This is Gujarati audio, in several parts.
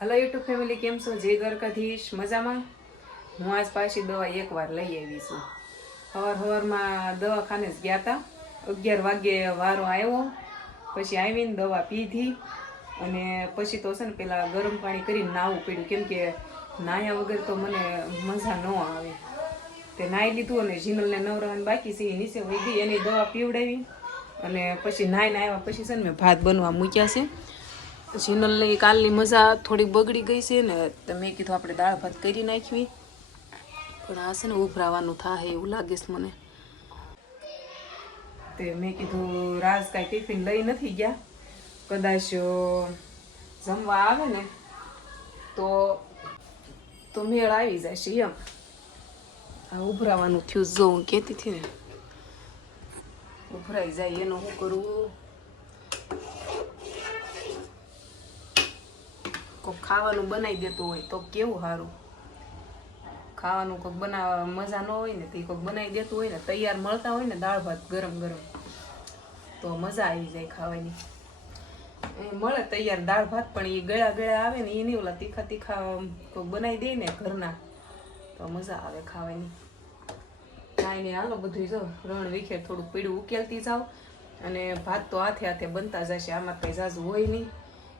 હલો યુટ્યુબ ફેમિલી, કેમ છો? જય દ્વારકાધીશ. મજામાં? હું આજ પાછી દવા એકવાર લઈ આવી છું. સવારમાં દવાખાને જ ગયા હતા. 11 વાગ્યે વારો આવ્યો. પછી આવીને દવા પીધી અને પછી તો છે ને પેલા ગરમ પાણી કરીને નાહવું પડ્યું, કેમ કે નાહ્યા વગર તો મને મજા ન આવે. તે નાહી લીધું અને જીનલને નવરાવાની બાકી છે, એ નીચે વહી ગઈ, એની દવા પીવડાવી અને પછી નાહીને આવ્યા પછી છે ને મેં ભાત બનવા મૂક્યા છે. જીનલની કાલની મજા થોડીક બગડી ગઈ છે ને, તો મેં કીધું આપણે દાળ ભાત કરી નાખવી, પણ આ છે ને ઉભરાવાનું થાય એવું લાગે છે મને. તે મેં કીધું રાજ કાંઈ ટિફિન લઈ નથી ગયા, કદાચ જમવા આવે ને તો મેળ આવી જાય છે એમ. આ ઉભરાવાનું થયું જો હું કહેતી હતી ને, ઉભરાઈ જાય એનું શું કરવું? કોઈક ખાવાનું બનાવી દેતું હોય તો કેવું સારું. ખાવાનું કોઈક બનાવવા મજા ન હોય ને, તે કોઈક બનાવી દેતું હોય ને, તૈયાર મળતા હોય ને દાળ ભાત ગરમ ગરમ, તો મજા આવી જાય ખાવાની. મળે તૈયાર દાળ ભાત, પણ એ ગળા ગળા આવે ને, એ નહીં ઓલા તીખા તીખા કોઈક બનાવી દે ને ઘરના, તો મજા આવે ખાવાની. કાંઈ નહીં, હાલો બધું જો રણ વિખેર થોડુંક પીડું ઉકેલતી જાવ, અને ભાત તો હાથે હાથે બનતા જશે. આમાં કંઈ ઝાઝું હોય નહીં,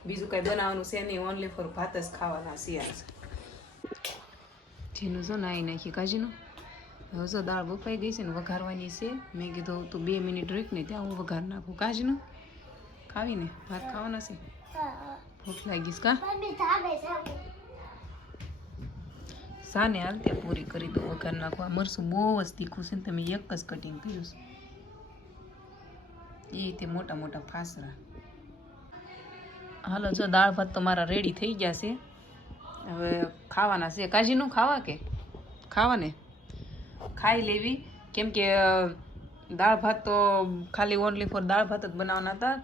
બીજું કાંઈ બનાવવાનું છે નહીં, ઓનલી ફોર ભાત જ ખાવાના શિયાળ છે. જેનું જો નાહી નાખી કાજીનું. હવે જો દાળ બફાઈ ગઈ છે ને, વઘારવાની છે. મેં કીધું તું 2 મિનિટ રીક ને ત્યાં હું વઘાર નાખું. કાજીનું ખાવીને ભાત ખાવાના છે, ભૂખ લાગીશ કા? સાને હાલ ત્યાં પૂરી કરી દો, વઘાર નાખવા. મરસું બહુ જ તીખું છે ને, તમે એક જ કટિંગ કર્યું છે, એ તે મોટા મોટા ફાસરા. હાલો જો દાળ ભાત તો મારા રેડી થઈ ગયા છે, હવે ખાવાના છે. કાજીનું ખાવા કે ખાવાને ખાઈ લેવી, કેમ કે દાળ ભાત તો ખાલી ઓનલી ફોર દાળ ભાત જ બનાવવાના હતા.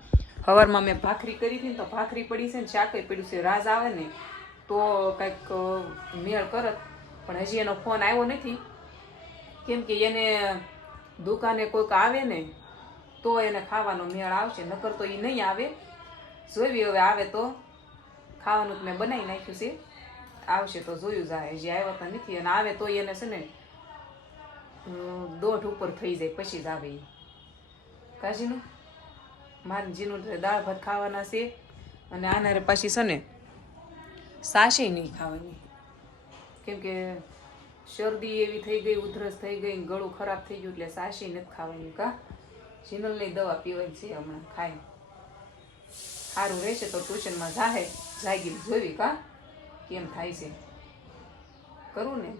સવારમાં મેં ભાખરી કરી હતી ને, તો ભાખરી પડી છે ને શાકય પડ્યું છે. રાજ આવે ને તો કંઈક મેળ કરત, પણ હજી એનો ફોન આવ્યો નથી, કેમ કે એને દુકાને કોઈક આવે ને તો એને ખાવાનો મેળ આવશે, નકર તો એ નહીં આવે. જોઈવી હવે આવે તો ખાવાનું મેં બનાવી નાખ્યું છે, આવશે તો જોયું જાય. હજી આવ્યા તો નથી, અને આવે તો એને છે ને 1:30 ઉપર થઈ જાય પછી જ આવે. કાજીનું મારે જીનું દાળ ભાત ખાવાના છે, અને આનારે પાછી છે ને સાશે નહીં ખાવાની, કેમ કે શરદી એવી થઈ ગઈ, ઉધરસ થઈ ગઈ, ગળું ખરાબ થઈ ગયું, એટલે સાશે નથી ખાવાની. કા જીનલની દવા પીવાની છે હમણાં, ખાય સારું રહેશે તો ટ્યુશનમાં જાગી જોવી કા કેમ થાય છે, કરું ને.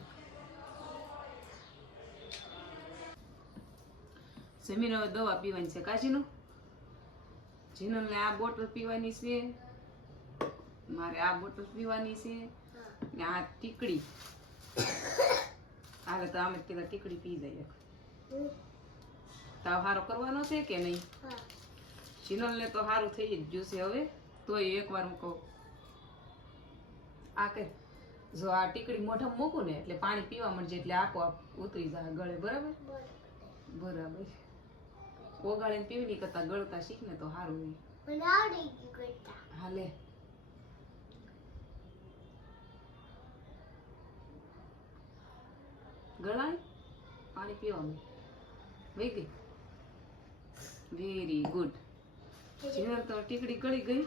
જમીન હવે દવા પીવાની છે કાજીનું. જીનલને આ બોટલ પીવાની છે, મારે આ બોટલ પીવાની છે, ને આ ટીકડી. હાલે તો આમે પેલા ટીકડી પી જાય. તાવ સારો કરવાનો છે કે નહીં? જીનલને તો સારું થઈ જ જોશે હવે, તોય એકવાર હું કહું આ કે જો આ ટીકડી મોઢામાં મૂકું ને એટલે પાણી પીવા મળશે, એટલે આપોઆપ ઉતરી જાય ગળે. બરાબર બરાબર. ઓગાળીને પીવી નહીં કરતા ગળતા શીખ ને તો સારું હોય. હાલે ગળાય પાણી પીવાનું વહી ગઈ. Very good. જીનલ તો ટીકડી ગળી ગઈ,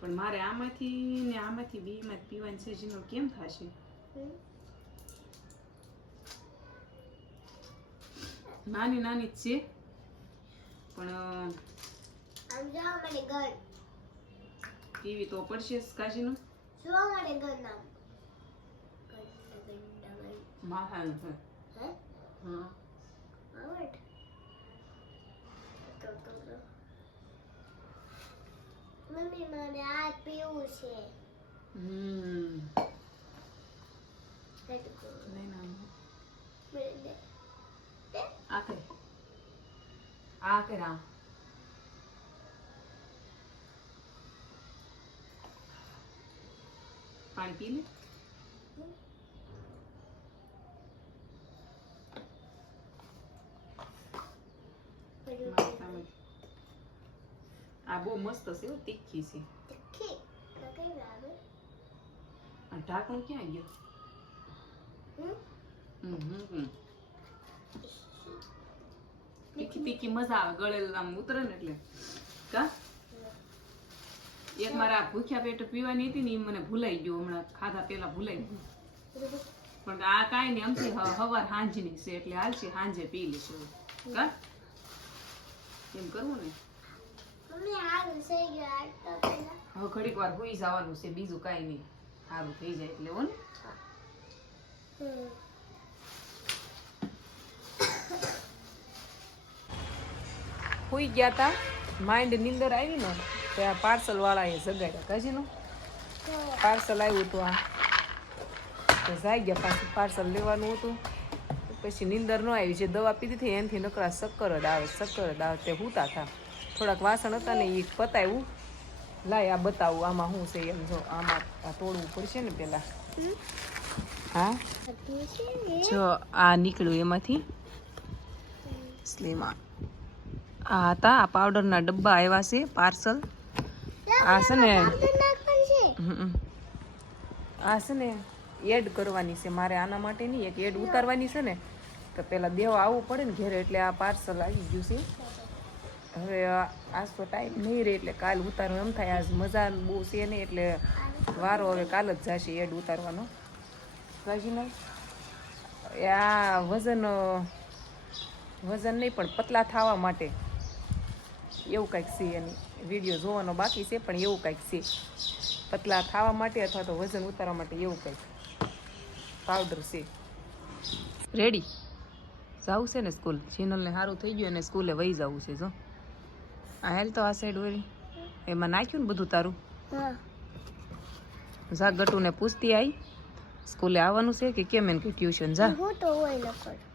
પણ મારે આમાંથી ને આમાંથી બેમાંથી પીવાની છે. જીનલ કેમ થશે? નાની નાની જ છે, પણ પીવી તો પડશે જ. કાજીનું માથાનું છે. હા મમ્મી મને આ પીવું છે. આ કરા પાણી પી લે. આ બહુ મસ્ત છે, તીખી છે. તીખી તો કઈ આવે? ઢાંકણું ક્યાં ગયું? તીખી તીખી મજા આવે, ગળેલ આમ ઉતરે ને એટલે. કા એક મારા ભૂખ્યા પેટ પીવાની હતી ને એ મને ભૂલાઈ ગયું, હમણાં ખાધા પેલા ભૂલાઈ ગયું. પણ આ કાંઈ નહીં, આમથી હવાર હાંજની છે એટલે હાલશે, હાંજે પી લેશું. કા એમ કરવું ને. હવે ઘડીક વાર હોઈ જવાનું છે, બીજું કાંઈ નહીં, સારું થઈ જાય એટલે. હો ને હોઈ ગયા તા, માઇન્ડ નીંદર આવી ને ત્યાં પાર્સલ વાળાએ જગાડ્યા. કાજીનું પાર્સલ આવ્યું હતું, આ તો જાય ગયા પાછું પાર્સલ લેવાનું હતું. પછી નીંદર ન આવી, જે દવા પીધી હતી એનાથી નકરા ચક્કર જ આવે તે હુતા થા. થોડાક વાસણ હતા ને એ પતાવ્યું. લાય આ બતાવું આમાં શું છે એમ. જો આમાં આ તોડવું પડશે ને પેલા. હા જો આ નીકળ્યું એમાંથી સ્લીમાં. આ હતા આ પાવડરના ડબ્બા આવ્યા છે પાર્સલ. આ છે ને આ છે ને એડ કરવાની છે મારે, આના માટેની એક એડ ઉતારવાની છે ને, તો પેલા દેવા આવવું પડે ને ઘેરે, એટલે આ પાર્સલ આવી ગયું છે. હવે આજ તો ટાઈમ નહીં રહે એટલે કાલ ઉતારવું એમ થાય. આજ મજા બહુ છે નહીં એટલે વારો હવે કાલ જ જશે એડ ઉતારવાનો. ગાજીને આ વજન નહીં પણ પતલા થવા માટે એવું કંઈક છે. એની વિડીયો જોવાનો બાકી છે પણ એવું કંઈક છે, પતલા થવા માટે અથવા તો વજન ઉતારવા માટે એવું કંઈક પાવડર છે. રેડી જવું છે ને સ્કૂલ, ચેનલને સારું થઈ ગયું અને સ્કૂલે વહી જવું છે. જો આ હેલ તો આ સાઈડ વળી એમાં નાખ્યું ને બધું તારું. જા ગટુને પૂછતી આવી સ્કૂલે આવવાનું છે કે કેમ, એને કે ટ્યુશન જા.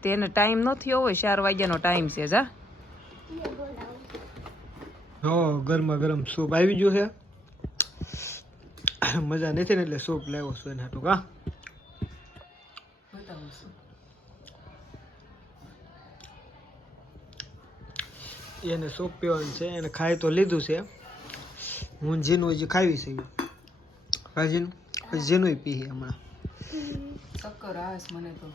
તેને ટાઈમ ન થયો હોય, 4 વાગ્યાનો ટાઈમ છે. જા હો ગરમા ગરમ સૂપ આવી ગયું છે. મજા નથી ને એટલે સૂપ લાવ્યો છું એના હાટુ. કા એને સૂપ પીવાનું છે, એને ખાઈ તો લીધું છે. હું જીનું હજી ખાવી છે, ભાજીનું જીનું પી હમણાં. ચક્કર આવે છે મને તો,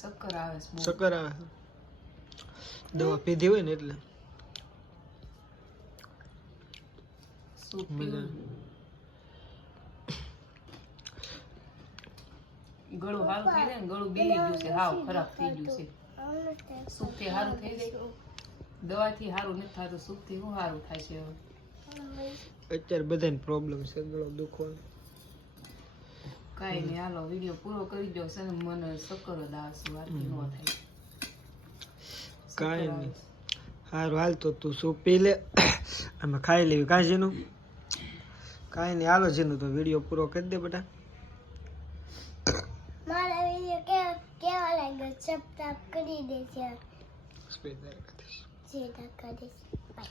ચક્કર આવે છે. ચક્કર આવે છે, દવા પીધી હોય ને એટલે. સૂપ પીવું, ગળું સારું થઈ જાય ને, ગળું બેહી ગયું છે, હાવ ખરાબ થઈ ગયું છે. સૂપથી સારું થઈ જાય, દવાથી સારું નથી થતું, સૂપથી શું સારું થાય છે. અત્યારે બધાને પ્રોબ્લેમ છે ગળો દુખવાનો. કાંઈ નહીં, હાલો વિડીયો પૂરો કરી દો છે ને, મને ચક્કર જ આવે છે, વારથી ન થાય. કાંઈ નહીં, સારું હાલ તો તું સૂપ પી લે, અમે ખાઈ લેવી. કાંઈ જીનું કાંઈ નહીં, હાલો જીનું તો વિડીયો પૂરો કરી દે બેટા. મારા વિડિયો કેવા લાગ્યો સબસ્ક્રાઇબ કરી દેજો. સ્પીડ કરી દઈશ. જે કરી બાય.